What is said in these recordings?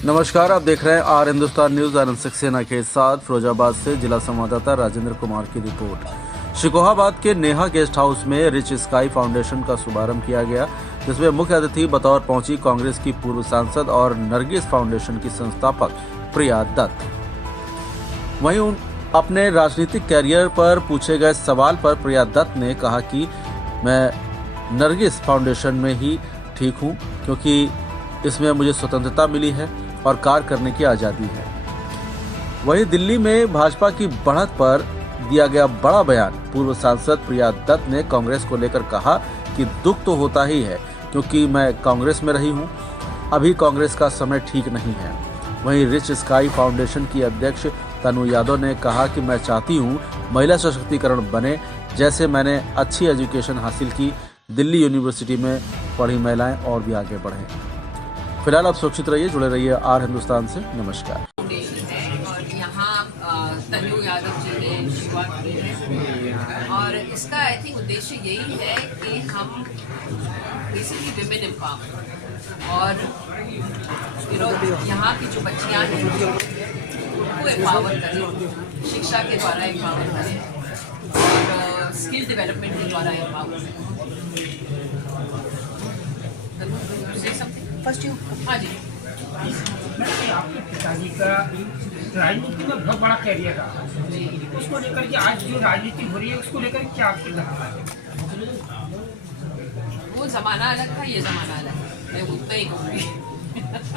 नमस्कार, आप देख रहे हैं आर हिंदुस्तान न्यूज। आनंद सक्सेना के साथ फिरोजाबाद से जिला संवाददाता राजेंद्र कुमार की रिपोर्ट। शिकोहाबाद के नेहा गेस्ट हाउस में रिच स्काई फाउंडेशन का शुभारंभ किया गया, जिसमें मुख्य अतिथि बतौर पहुंची कांग्रेस की पूर्व सांसद और नरगिस फाउंडेशन की संस्थापक प्रिया दत्त। वहीं अपने राजनीतिक कैरियर पर पूछे गए सवाल पर प्रिया दत्त ने कहा कि मैं नरगिस फाउंडेशन में ही ठीक हूं, क्योंकि इसमें मुझे स्वतंत्रता मिली है और कार्य करने की आज़ादी है। वहीं दिल्ली में भाजपा की बढ़त पर दिया गया बड़ा बयान। पूर्व सांसद प्रिया दत्त ने कांग्रेस को लेकर कहा कि दुख तो होता ही है, क्योंकि मैं कांग्रेस में रही हूं। अभी कांग्रेस का समय ठीक नहीं है। वहीं रिच स्काई फाउंडेशन की अध्यक्ष तनु यादव ने कहा कि मैं चाहती हूं महिला सशक्तिकरण बने, जैसे मैंने अच्छी एजुकेशन हासिल की, दिल्ली यूनिवर्सिटी में पढ़ी महिलाएं और भी आगे बढ़ें। फिलहाल आप सुरक्षित रहिए, जुड़े रहिए आर हिंदुस्तान से। नमस्कार। और यहाँ तनु यादव जी ने शुरुआत की है और इसका आई थिंक उद्देश्य यही है कि हम बेसिकली विमेन एम्पावरमेंट और यहाँ की जो बच्चियाँ हैं उनको एम्पावर करें, शिक्षा के द्वारा एम्पावर करें और स्किल डेवलपमेंट के द्वारा एम्पावर करें। फर्स्ट यू हाँ जी। आपके पिताजी का राजनीति में बहुत बड़ा कैरियर रहा, उसको लेकर के आज जो राजनीति हो रही है उसको लेकर क्या आपकी धारणा है? वो जमाना अलग था, ये जमाना अलग है, मैं उतना ही कहूँगी।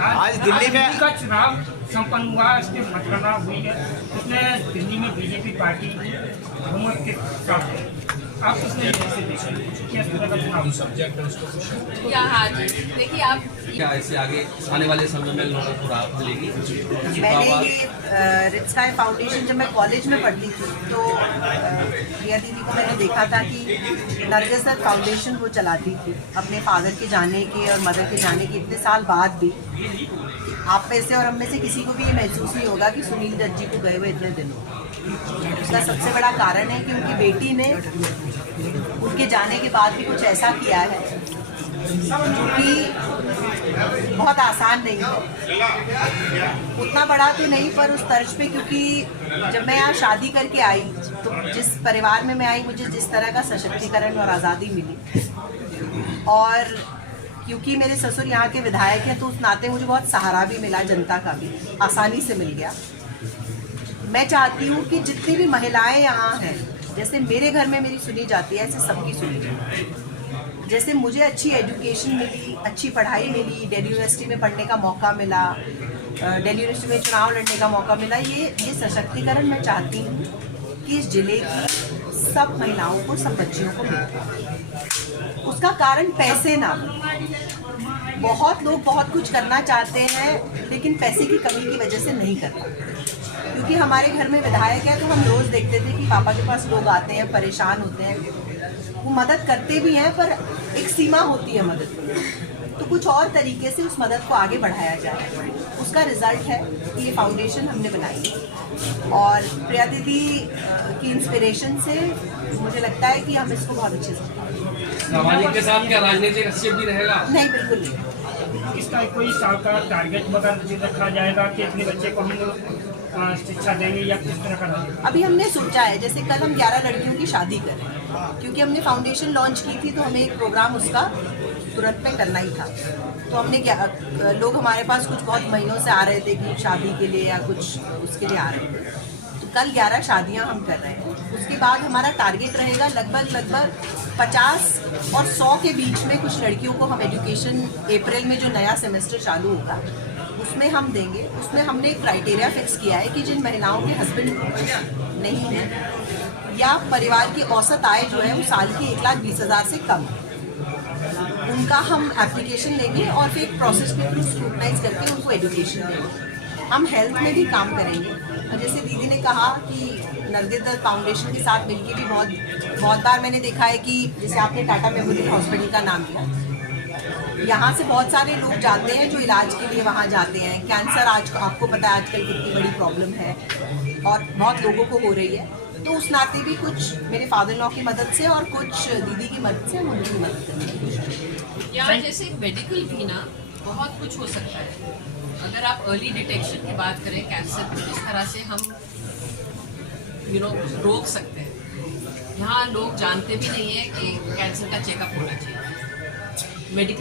आज दिल्ली में का चुनाव संपन्न हुआ, इसकी मतगणना हुई है, उसमें दिल्ली में बीजेपी पार्टी बहुमत के साथ है। आप उसमें कैसे देखें क्या तरह का चुनाव सब्जेक्ट है उसको? हाँ जी, देखिए आप क्या ऐसे आगे आने वाले समय में लोगों को राहत मिलेगी? मैंने ये रिच स्काई फाउंडेशन जब मैं कॉलेज में पढ़ती थी तो प्रिया दीदी को मैंने देखा था कि नरगिस दत्त फाउंडेशन वो चलाती थी। अपने फादर के जाने के और मदर के जाने के इतने साल बाद भी आप में से और हम में से किसी को भी ये महसूस नहीं होगा कि सुनील दत्त जी को गए हुए इतने दिन हो। उसका सबसे बड़ा कारण है कि उनकी बेटी ने उनके जाने के बाद भी कुछ ऐसा किया है जो कि बहुत आसान नहीं है। उतना बड़ा तो नहीं पर उस तर्ज पे, क्योंकि जब मैं यहाँ शादी करके आई तो जिस परिवार में मैं आई मुझे जिस तरह का सशक्तिकरण और आज़ादी मिली, और क्योंकि मेरे ससुर यहाँ के विधायक हैं तो उस नाते मुझे बहुत सहारा भी मिला, जनता का भी आसानी से मिल गया। मैं चाहती हूँ कि जितनी भी महिलाएं यहाँ हैं, जैसे मेरे घर में मेरी सुनी जाती है, ऐसे सबकी सुनी जाए। जैसे मुझे अच्छी एजुकेशन मिली, अच्छी पढ़ाई मिली, दिल्ली यूनिवर्सिटी में पढ़ने का मौका मिला, दिल्ली यूनिवर्सिटी में चुनाव लड़ने का मौका मिला, ये सशक्तिकरण मैं चाहती हूँ कि इस जिले की सब महिलाओं को, सब बच्चियों को मिले। उसका कारण पैसे ना हो। बहुत लोग बहुत कुछ करना चाहते हैं लेकिन पैसे की कमी की वजह से नहीं करते। क्योंकि हमारे घर में विधायक है तो हम रोज़ देखते थे कि पापा के पास लोग आते हैं, परेशान होते हैं, वो मदद करते भी हैं पर एक सीमा होती है मदद की, तो कुछ और तरीके से उस मदद को आगे बढ़ाया जाए। उसका रिजल्ट है कि ये फाउंडेशन हमने बनाई और प्रिया दीदी की इंस्पिरेशन से मुझे लगता है कि हम इसको बहुत अच्छे से सामाजिक के साथ क्या राजनीतिक हस्तक्षेप भी रहेगा? नहीं, बिल्कुल नहीं। इसका कोई साल का टारगेट वगैरह रखा जाएगा कि अपने बच्चे को हम शिक्षा देंगे या किस तरह का रहेगा? अभी हमने सोचा है, जैसे कल हम 11 लड़कियों की शादी करें, क्योंकि हमने फाउंडेशन लॉन्च की थी तो हमें एक प्रोग्राम उसका तुरंत में करना ही था। तो हमने लोग हमारे पास कुछ बहुत महीनों से आ रहे थे कि शादी के लिए या कुछ उसके लिए आ रहे थे, तो कल 11 शादियां हम कर रहे हैं। उसके बाद हमारा टारगेट रहेगा लगभग 50 और 100 के बीच में कुछ लड़कियों को हम एजुकेशन अप्रैल में जो नया सेमेस्टर चालू होगा उसमें हम देंगे। उसमें हमने एक क्राइटेरिया फिक्स किया है कि जिन महिलाओं के हस्बैंड नहीं हैं या परिवार की औसत आय जो है वो साल की 1,20,000 से कम, उनका हम एप्लीकेशन लेंगे और फिर एक प्रोसेस के थ्रू स्क्रूटनाइज करके उनको एजुकेशन देंगे। हम हेल्थ में भी काम करेंगे और जैसे दीदी ने कहा कि नरगिस दत्त फाउंडेशन के साथ मिलकर भी बहुत बार मैंने देखा है कि जैसे आपने टाटा मेमोरियल हॉस्पिटल का नाम लिया, यहाँ से बहुत सारे लोग जाते हैं जो इलाज के लिए वहाँ जाते हैं। कैंसर आज आपको पता है आजकल कितनी बड़ी प्रॉब्लम है और बहुत लोगों को हो रही है, तो उस नाते भी कुछ मेरे फादर लॉ की मदद से और कुछ दीदी की मदद से हम उनकी मदद करते हैं। यहाँ जैसे मेडिकल भी ना बहुत कुछ हो सकता है। अगर आप अर्ली डिटेक्शन की बात करें कैंसर को, किस तरह से हम रोक सकते हैं। यहाँ लोग जानते भी नहीं है कि कैंसर का चेकअप होना चाहिए। मेडिकल